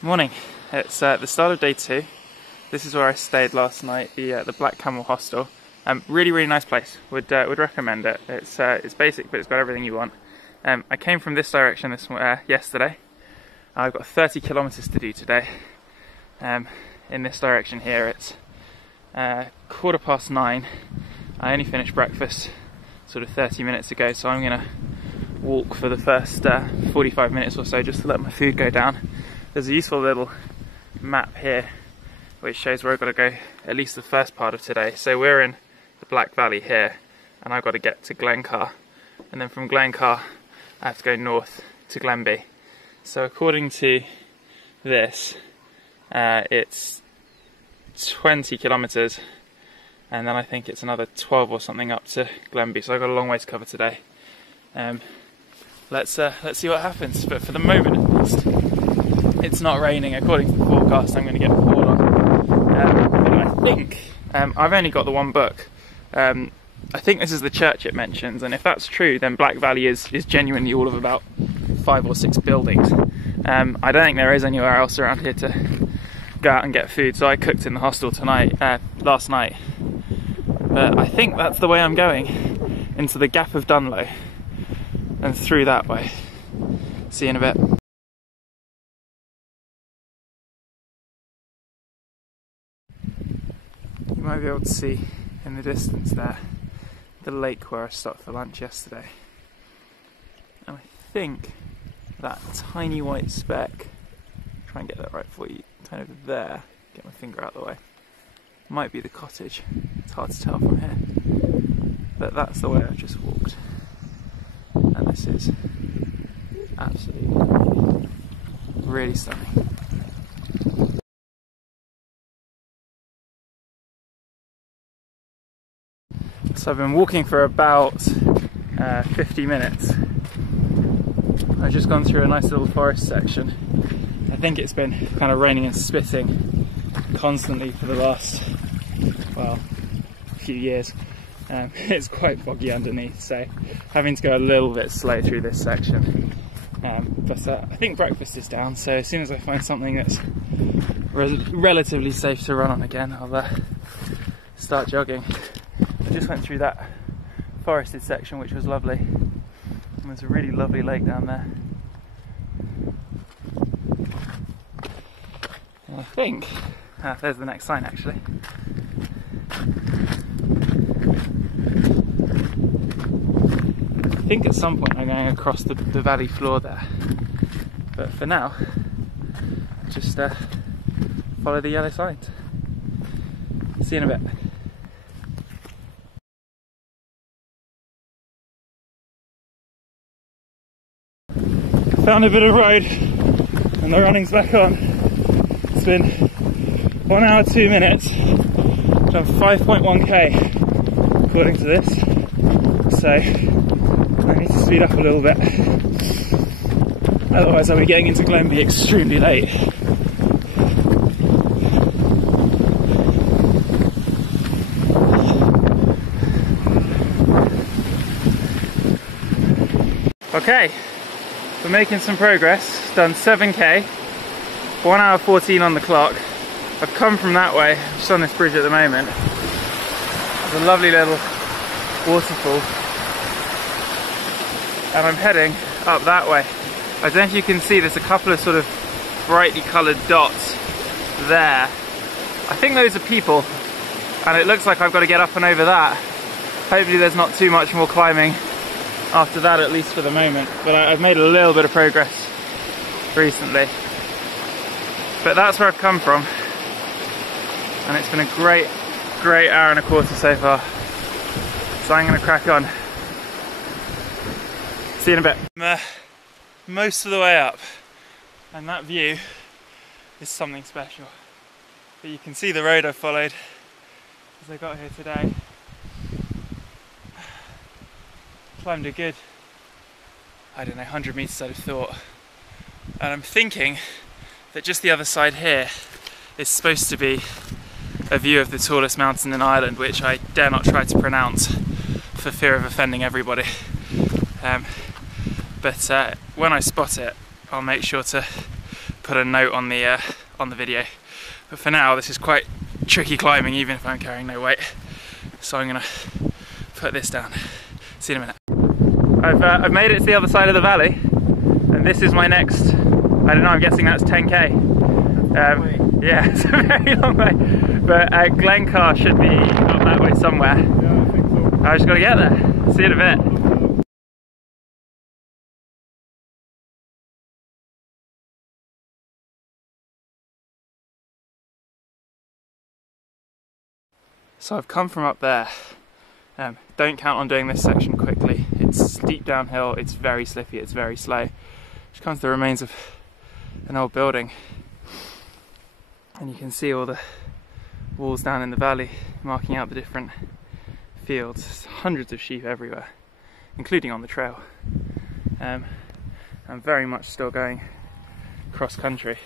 Morning. It's the start of day 2. This is where I stayed last night, the Black Camel Hostel. Really nice place. Would recommend it. It's basic, but it's got everything you want. I came from this direction yesterday. I've got 30 kilometers to do today. In this direction here, it's 9:15. I only finished breakfast sort of 30 minutes ago, so I'm gonna walk for the first 45 minutes or so just to let my food go down. There's a useful little map here which shows where I've got to go at least the first part of today. So we're in the Black Valley here, and I've got to get to Glencar, and then from Glencar I have to go north to Glenbeigh. So according to this, it's 20 kilometers, and then I think it's another 12 or something up to Glenbeigh. So I've got a long way to cover today. Let's see what happens. But for the moment, at least, it's not raining. According to the forecast, I'm going to get poured on. But I think I've only got the one book. I think this is the church it mentions, and if that's true, then Black Valley is genuinely all of about 5 or 6 buildings. I don't think there is anywhere else around here to go out and get food, so I cooked in the hostel last night. But I think that's the way I'm going, into the Gap of Dunlow and through that way. See you in a bit. You might be able to see in the distance there the lake where I stopped for lunch yesterday. And I think that tiny white speck, try and get that right for you, kind of there, get my finger out of the way, might be the cottage. It's hard to tell from here, but that's the way I've just walked, and this is absolutely really stunning. So I've been walking for about 50 minutes. I've just gone through a nice little forest section. I think it's been kind of raining and spitting constantly for the last, well, few years. It's quite foggy underneath, so having to go a little bit slow through this section. But I think breakfast is down, so as soon as I find something that's relatively safe to run on again, I'll start jogging. I just went through that forested section, which was lovely. And there's a really lovely lake down there. And I think, there's the next sign actually. I think at some point I'm going across the valley floor there. But for now, just follow the yellow signs. See you in a bit. Found a bit of road and the running's back on. It's been 1 hour 2 minutes. Done 5.1k according to this, so I need to speed up a little bit, otherwise I'll be getting into Glenbeigh extremely late. Okay. We're making some progress. Done 7k, 1 hour 14 on the clock. I've come from that way, just on this bridge at the moment. There's a lovely little waterfall, and I'm heading up that way. I don't know if you can see, there's a couple of sort of brightly coloured dots there. I think those are people, and it looks like I've got to get up and over that. Hopefully there's not too much more climbing after that, at least for the moment, but I've made a little bit of progress recently. But that's where I've come from, and it's been a great hour and a quarter so far, so I'm going to crack on. See you in a bit. I'm most of the way up, and that view is something special. But you can see the road I followed as I got here today. Climbed a good, I don't know, 100 meters I'd have thought. And I'm thinking that just the other side here is supposed to be a view of the tallest mountain in Ireland, which I dare not try to pronounce for fear of offending everybody. But when I spot it, I'll make sure to put a note on the video. But for now, this is quite tricky climbing, even if I'm carrying no weight. So I'm gonna put this down. See you in a minute. I've made it to the other side of the valley, and this is my next, I don't know, I'm guessing that's 10k. Yeah, it's a very long way. But Glencar should be up that way somewhere. Yeah, I think so. I just gotta get there. See you in a bit. So I've come from up there. Don't count on doing this section quickly. It's steep downhill, it's very slippy, it's very slow. Just comes to the remains of an old building. And you can see all the walls down in the valley marking out the different fields. There's hundreds of sheep everywhere, including on the trail. I'm very much still going cross country.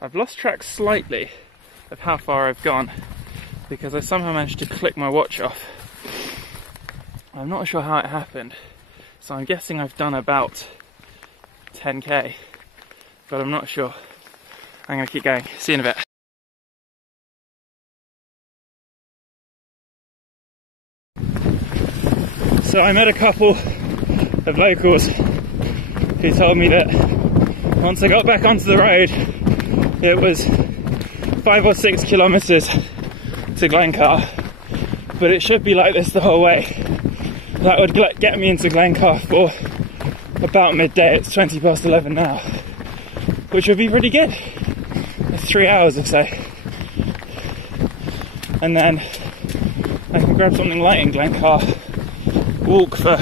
I've lost track slightly of how far I've gone because I somehow managed to click my watch off. I'm not sure how it happened, so I'm guessing I've done about 10k, but I'm not sure. I'm going to keep going. See you in a bit. So I met a couple of locals who told me that once I got back onto the road, it was 5 or 6 kilometers to Glencar, but it should be like this the whole way. That would get me into Glencar for about midday. It's 11 now, which would be pretty good. It's 3 hours or so, and then I can grab something light in Glencar, walk for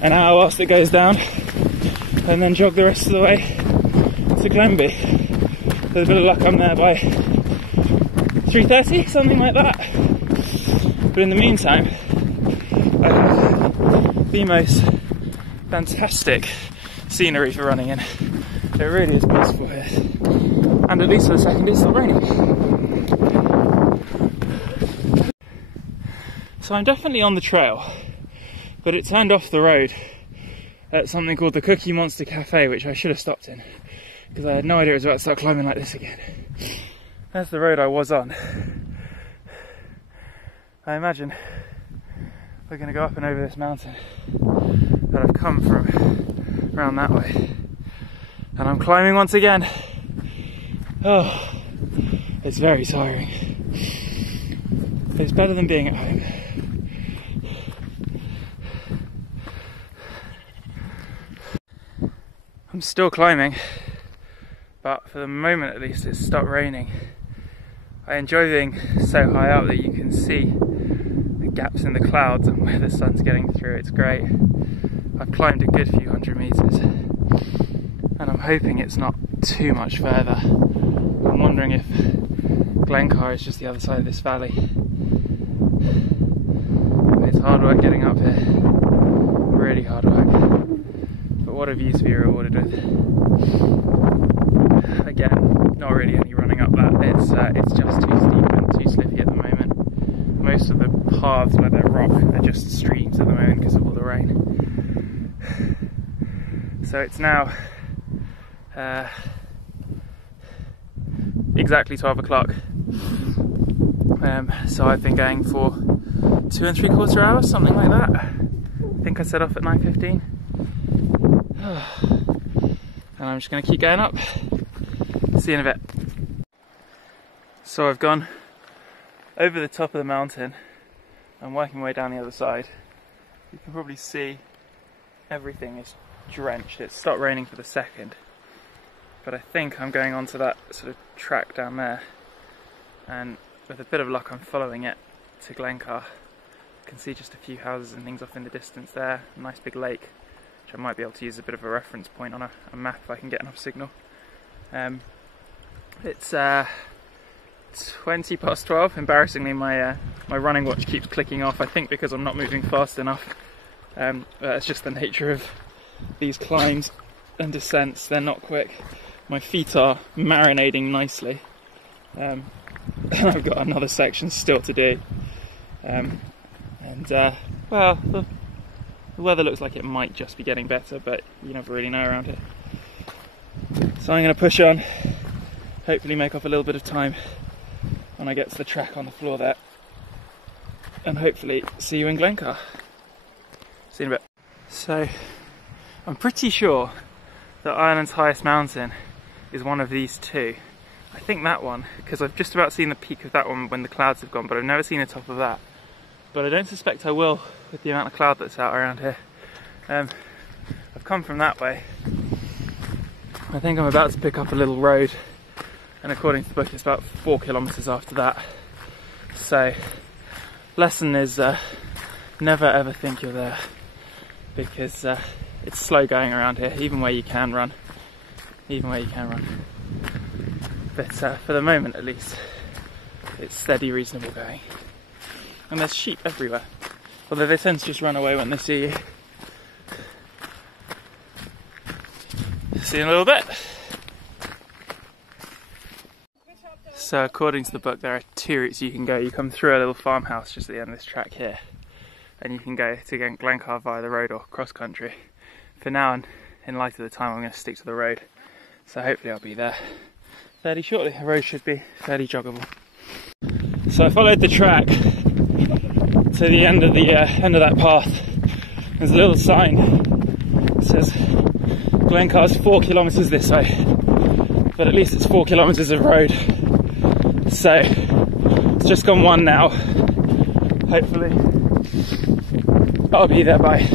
an hour whilst it goes down, and then jog the rest of the way to Glenbeigh. With a bit of luck, I'm there by 3:30, something like that. But in the meantime, I have the most fantastic scenery for running in. It really is beautiful here. And at least for the second, it's not raining. So I'm definitely on the trail, but it turned off the road at something called the Cookie Monster Cafe, which I should have stopped in, because I had no idea it was about to start climbing like this again. That's the road I was on. I imagine we're going to go up and over this mountain that I've come from around that way. And I'm climbing once again. Oh, it's very tiring. It's better than being at home. I'm still climbing, but for the moment at least it's stopped raining. I enjoy being so high up that you can see the gaps in the clouds and where the sun's getting through. It's great. I've climbed a good few hundred meters, and I'm hoping it's not too much further. I'm wondering if Glencar is just the other side of this valley. It's hard work getting up here, really hard work. But what a view to be rewarded with. Again, not really any running up that. It's just too steep and too slippy at the moment. Most of the paths where they're rock are just streams at the moment because of all the rain. So it's now exactly 12 o'clock. So I've been going for 2 3/4 hours, something like that. I think I set off at 9:15. And I'm just going to keep going up. See you in a bit. So I've gone over the top of the mountain. I'm working my way down the other side. You can probably see everything is drenched. It stopped raining for the second. But I think I'm going onto that sort of track down there. And with a bit of luck I'm following it to Glencar. You can see just a few houses and things off in the distance there. A nice big lake, which I might be able to use a bit of a reference point on a map if I can get enough signal. It's 12:20. Embarrassingly, my running watch keeps clicking off, I think because I'm not moving fast enough. It's just the nature of these climbs and descents. They're not quick. My feet are marinating nicely. I've got another section still to do. Well, the weather looks like it might just be getting better, but you never really know around here. So I'm going to push on, hopefully make up a little bit of time when I get to the track on the floor there, and hopefully see you in Glencar. See you in a bit. So I'm pretty sure that Ireland's highest mountain is one of these two. I think that one, because I've just about seen the peak of that one when the clouds have gone, but I've never seen the top of that. But I don't suspect I will with the amount of cloud that's out around here. I've come from that way. I think I'm about to pick up a little road, and according to the book it's about 4 kilometres after that. So, lesson is never ever think you're there, because it's slow going around here, even where you can run. But for the moment at least, it's steady, reasonable going. And there's sheep everywhere, although they tend to just run away when they see you. See you in a little bit. So according to the book there are 2 routes you can go. You come through a little farmhouse just at the end of this track here, and you can go to Glencar via the road or cross country. For now, and in light of the time, I'm going to stick to the road, so hopefully I'll be there fairly shortly. The road should be fairly joggable. So I followed the track to the end of that path. There's a little sign that says Glencar's 4 kilometres this way, but at least it's 4 kilometres of road. So it's just gone 1 now. Hopefully I'll be there by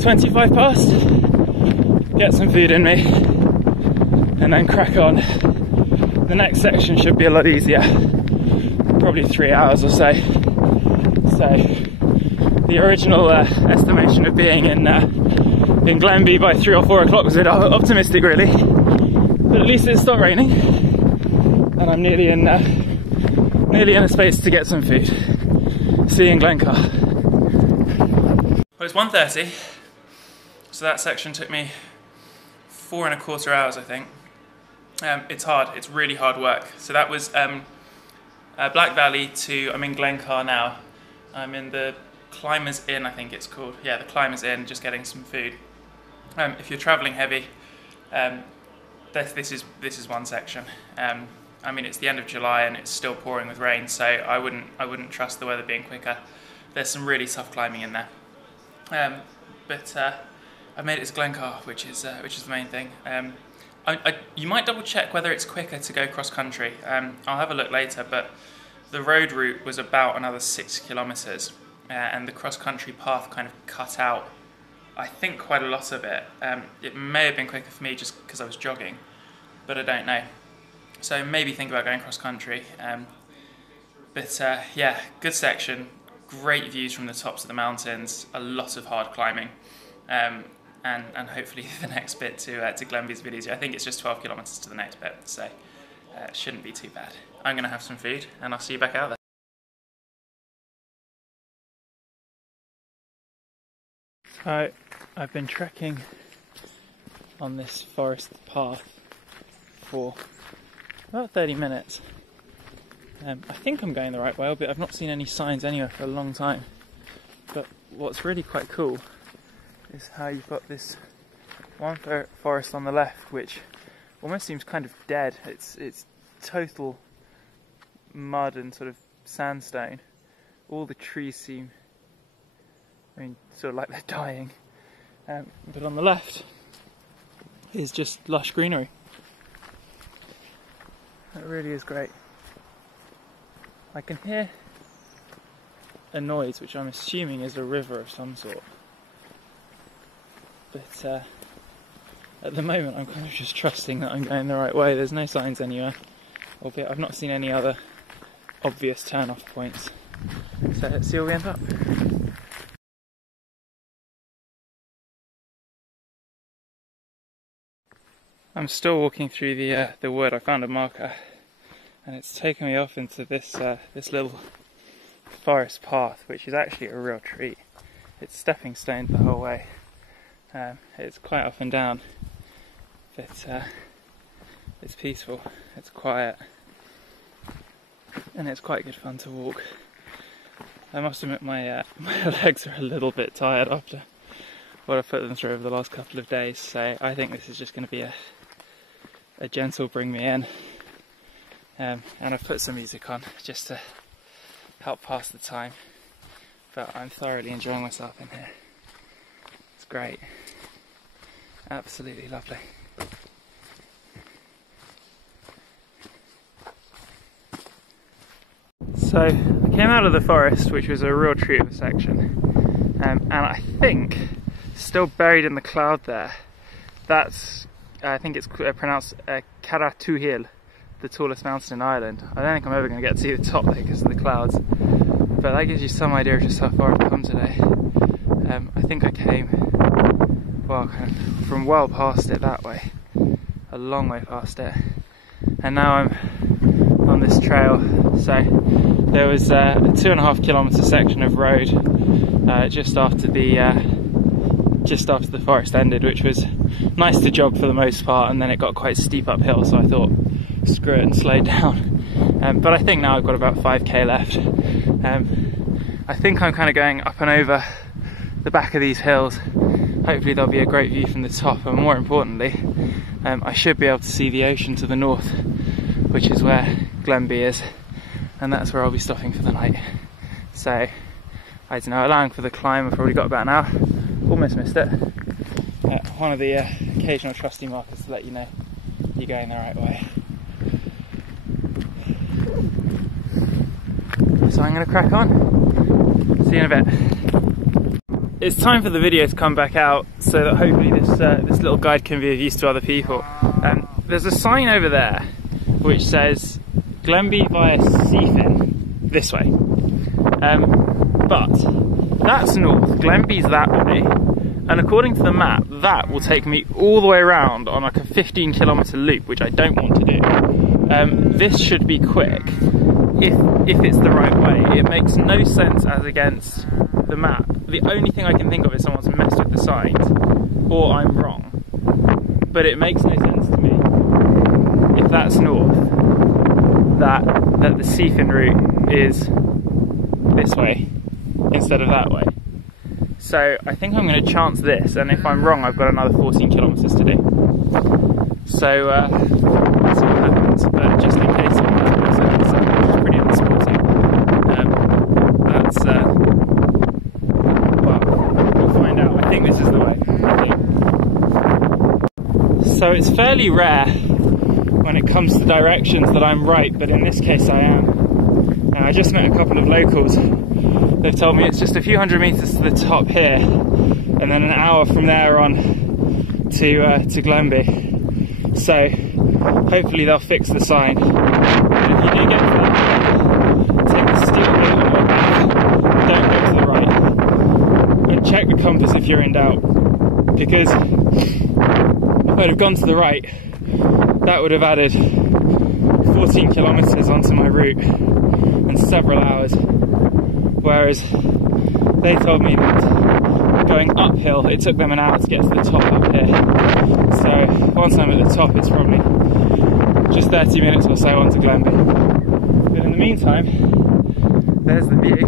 25 past, get some food in me, and then crack on. The next section should be a lot easier, probably 3 hours or so. So the original estimation of being in Glenbeigh by 3 or 4 o'clock was a bit optimistic really, but at least it stopped raining, and I'm nearly in a space to get some food. See you in Glencar. Well, it's 1:30, so that section took me 4.25 hours, I think. It's hard, it's really hard work. So that was Black Valley to, I'm in Glencar now. I'm in the Climbers Inn, I think it's called. Yeah, the Climbers Inn, just getting some food. If you're travelling heavy, this is one section. I mean, it's the end of July and it's still pouring with rain, so I wouldn't trust the weather being quicker. There's some really tough climbing in there. But I made it to Glencar, which is the main thing. You might double check whether it's quicker to go cross country. I'll have a look later, but the road route was about another 6 kilometres, and the cross country path kind of cut out, I think, quite a lot of it. It may have been quicker for me just because I was jogging, but I don't know. So maybe think about going cross country. Yeah, good section, great views from the tops of the mountains, a lot of hard climbing. And hopefully the next bit to Glenbeigh's a bit easier. I think it's just 12 kilometres to the next bit, so it shouldn't be too bad. I'm going to have some food and I'll see you back out there. So I've been trekking on this forest path for about 30 minutes. I think I'm going the right way, but I've not seen any signs anywhere for a long time. But what's really quite cool is how you've got this one forest on the left, which almost seems kind of dead. It's total mud and sort of sandstone. All the trees seem, I mean, sort of like they're dying. But on the left is just lush greenery. It really is great. I can hear a noise, which I'm assuming is a river of some sort. But at the moment I'm kind of just trusting that I'm going the right way. There's no signs anywhere, albeit I've not seen any other obvious turn-off points. So let's see where we end up. I'm still walking through the wood. I found a marker, and it's taken me off into this little forest path, which is actually a real treat. It's stepping stones the whole way. It's quite up and down, but it's peaceful, it's quiet, and it's quite good fun to walk. I must admit my legs are a little bit tired after what I've put them through over the last couple of days. So I think this is just going to be a gentle bring me in. And I've put some music on just to help pass the time. But I'm thoroughly enjoying myself in here. It's great. Absolutely lovely. So I came out of the forest, which was a real treat of a section, and I think still buried in the cloud there, that's, I think it's pronounced Caratuhil, the tallest mountain in Ireland. I don't think I'm ever going to get to see the top there because of the clouds, but that gives you some idea of just how far I've come today. I think I came, well, kind of from well past it that way, a long way past it, and now I'm on this trail. So there was a 2.5 kilometre section of road just after the forest ended, which was nice to jog for the most part, and then it got quite steep uphill, so I thought screw it and slowed down. But I think now I've got about 5k left. I think I'm kind of going up and over the back of these hills. Hopefully there'll be a great view from the top, and more importantly I should be able to see the ocean to the north, which is where Glenbeigh is, and that's where I'll be stopping for the night. So I don't know, allowing for the climb, I've probably got about an hour. Almost missed it. One of the occasional trusty markers to let you know you're going the right way. So I'm going to crack on. See you in a bit. It's time for the video to come back out so that hopefully this little guide can be of use to other people. There's a sign over there which says Glenbeigh via Seafin, this way. But that's north, Glenbeigh's that way, and according to the map that will take me all the way around on like a 15 kilometre loop, which I don't want to do. This should be quick if it's the right way. It makes no sense as against the map. The only thing I can think of is someone's messed with the signs, or I'm wrong, but it makes no sense to me if that's north that the Seafin route is this way instead of that way. So I think I'm going to chance this, and if I'm wrong I've got another 14 kilometres to do. So let's see what happens, but just in case it makes sense, which is pretty unsporting, well, we'll find out. I think this is the way. So it's fairly rare when it comes to directions that I'm right, but in this case I am. Now, I just met a couple of locals. They've told me it's just a few hundred metres to the top here, and then an hour from there on to Glenbeigh. So hopefully they'll fix the sign. But if you do get to that, take the steel wheel on your back, don't go to the right, and check the compass if you're in doubt, because if I'd have gone to the right, that would have added 14 kilometres onto my route and several hours, whereas they told me that going uphill it took them an hour to get to the top up here. So once I'm at the top it's probably just 30 minutes or so onto Glenbeigh. But in the meantime, there's the view.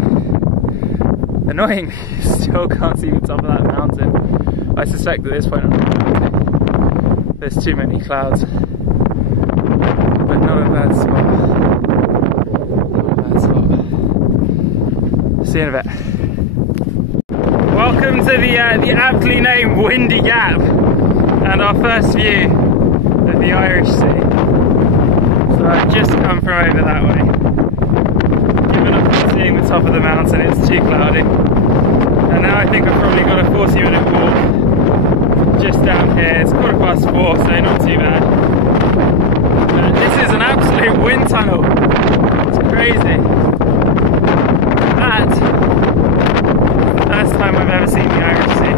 Annoyingly, you still can't see the top of that mountain. I suspect at this point I'm not going to. There's too many clouds. But not a bad spot. Not a bad spot. See you in a bit. Welcome to the aptly named Windy Gap and our first view of the Irish Sea. So I've just come from over that way. Given up on seeing the top of the mountain, it's too cloudy. And now I think I've probably got a 40-minute walk just down here. It's 4:15, so not too bad. This is an absolute wind tunnel. It's crazy. That is the first time I've ever seen the Irish Sea.